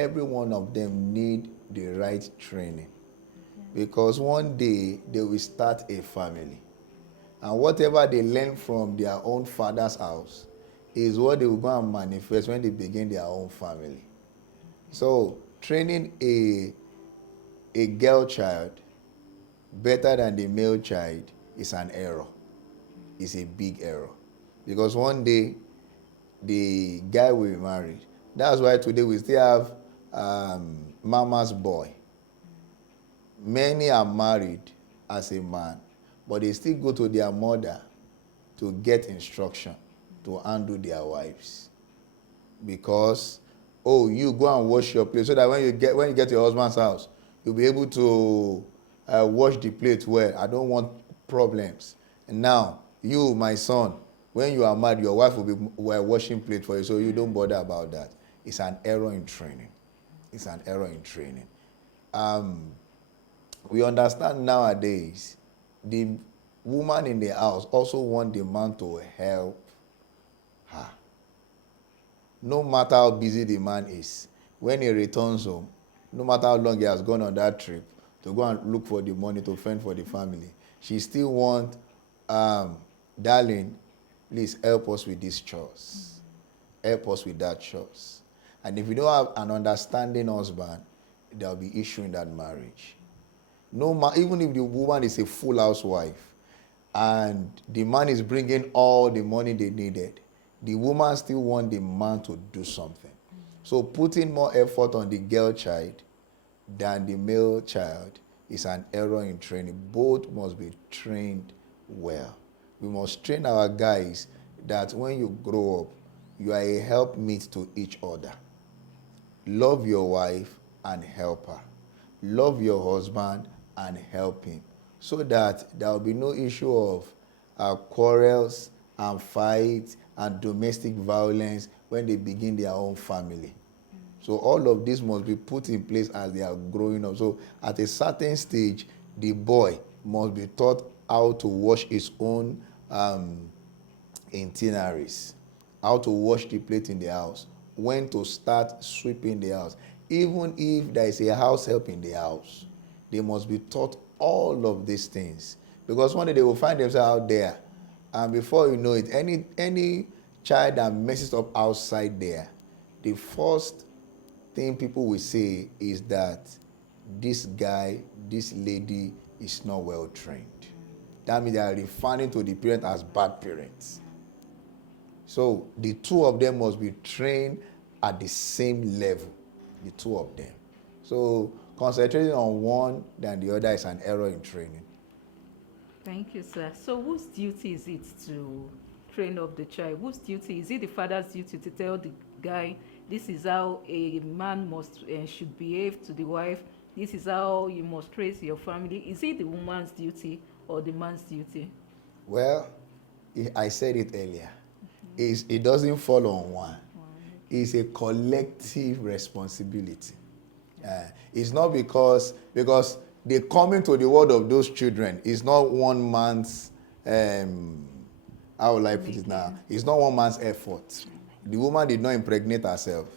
every one of them need the right training. Because one day they will start a family. And whatever they learn from their own father's house is what they will go and manifest when they begin their own family. So training a girl child better than the male child is an error. It's a big error. Because one day the guy will be married. That's why today we still have mama's boy. Many are married as a man, but they still go to their mother to get instruction to handle their wives. Because, oh, you go and wash your plate so that when you get to your husband's house, you'll be able to wash the plate well. I don't want problems. And now, you, my son, when you are married, your wife will be washing plate for you, so you don't bother about that. It's an error in training. It's an error in training. We understand nowadays the woman in the house also wants the man to help her. No matter how busy the man is, when he returns home, no matter how long he has gone on that trip to go and look for the money to fend for the family, she still wants, darling, please help us with these chores. Help us with that chores. And if you don't have an understanding husband, there will be issue in that marriage. Even if the woman is a full housewife and the man is bringing all the money they needed, the woman still wants the man to do something. So putting more effort on the girl child than the male child is an error in training. Both must be trained well. We must train our guys that when you grow up, you are a helpmeet to each other. Love your wife and help her. Love your husband and help him, so that there will be no issue of quarrels and fights and domestic violence when they begin their own family. So all of this must be put in place as they are growing up. So at a certain stage, the boy must be taught how to wash his own itineraries, how to wash the plate in the house, when to start sweeping the house. Even if there is a house help in the house, they must be taught all of these things. Because one day they will find themselves out there, and before you know it, any child that messes up outside there, the first thing people will say is that this guy, this lady is not well trained. That means they are referring to the parent as bad parents. So the two of them must be trained at the same level, the two of them. So concentrating on one than the other is an error in training. Thank you, sir. So whose duty is it to train up the child? Whose duty? Is it the father's duty to tell the guy, this is how a man must should behave to the wife, this is how you must raise your family? Is it the woman's duty or the man's duty? Well, I said it earlier. It doesn't fall on one. It's a collective responsibility. It's not because the coming to the world of those children is not one man's, how will I put it now? It's not one man's effort. The woman did not impregnate herself.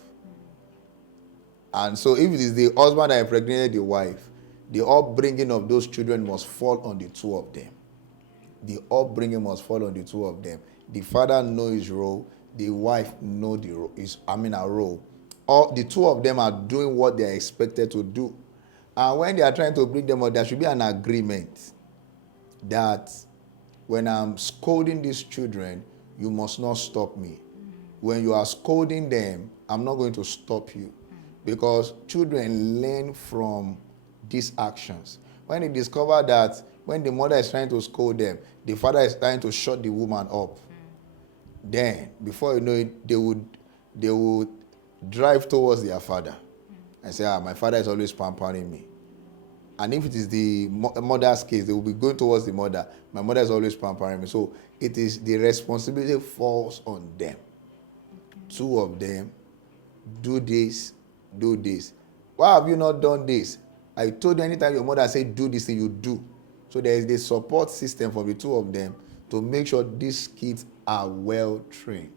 And so if it is the husband that impregnated the wife, the upbringing of those children must fall on the two of them. The upbringing must fall on the two of them. The father knows his role. The wife knows her role. All the two of them are doing what they are expected to do. And when they are trying to bring them up, there should be an agreement that when I'm scolding these children, you must not stop me. When you are scolding them, I'm not going to stop you. Because children learn from these actions. When they discover that when the mother is trying to scold them, the father is trying to shut the woman up, then before you know it, they would drive towards their father and say, my father is always pampering me. And if it is the mother's case, they will be going towards the mother. My mother is always pampering me. So it is the responsibility falls on them. Two of them, do this, do this. Why have you not done this? I told you anytime your mother said do this thing, you do. So there is the support system for the two of them to make sure these kids are well trained.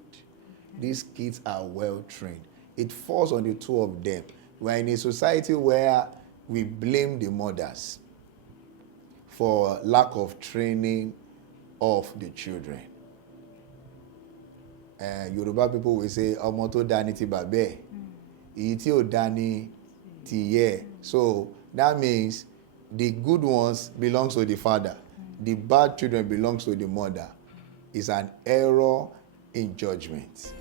These kids are well trained. It falls on the two of them. We are in a society where we blame the mothers for lack of training of the children. Yoruba people will say, ọmọ tó dání ti bàbá ẹ̀, èyí tí ò dání ti ìyá ẹ̀. So that means the good ones belongs to the father. The bad children belongs to the mother. It's an error in judgment.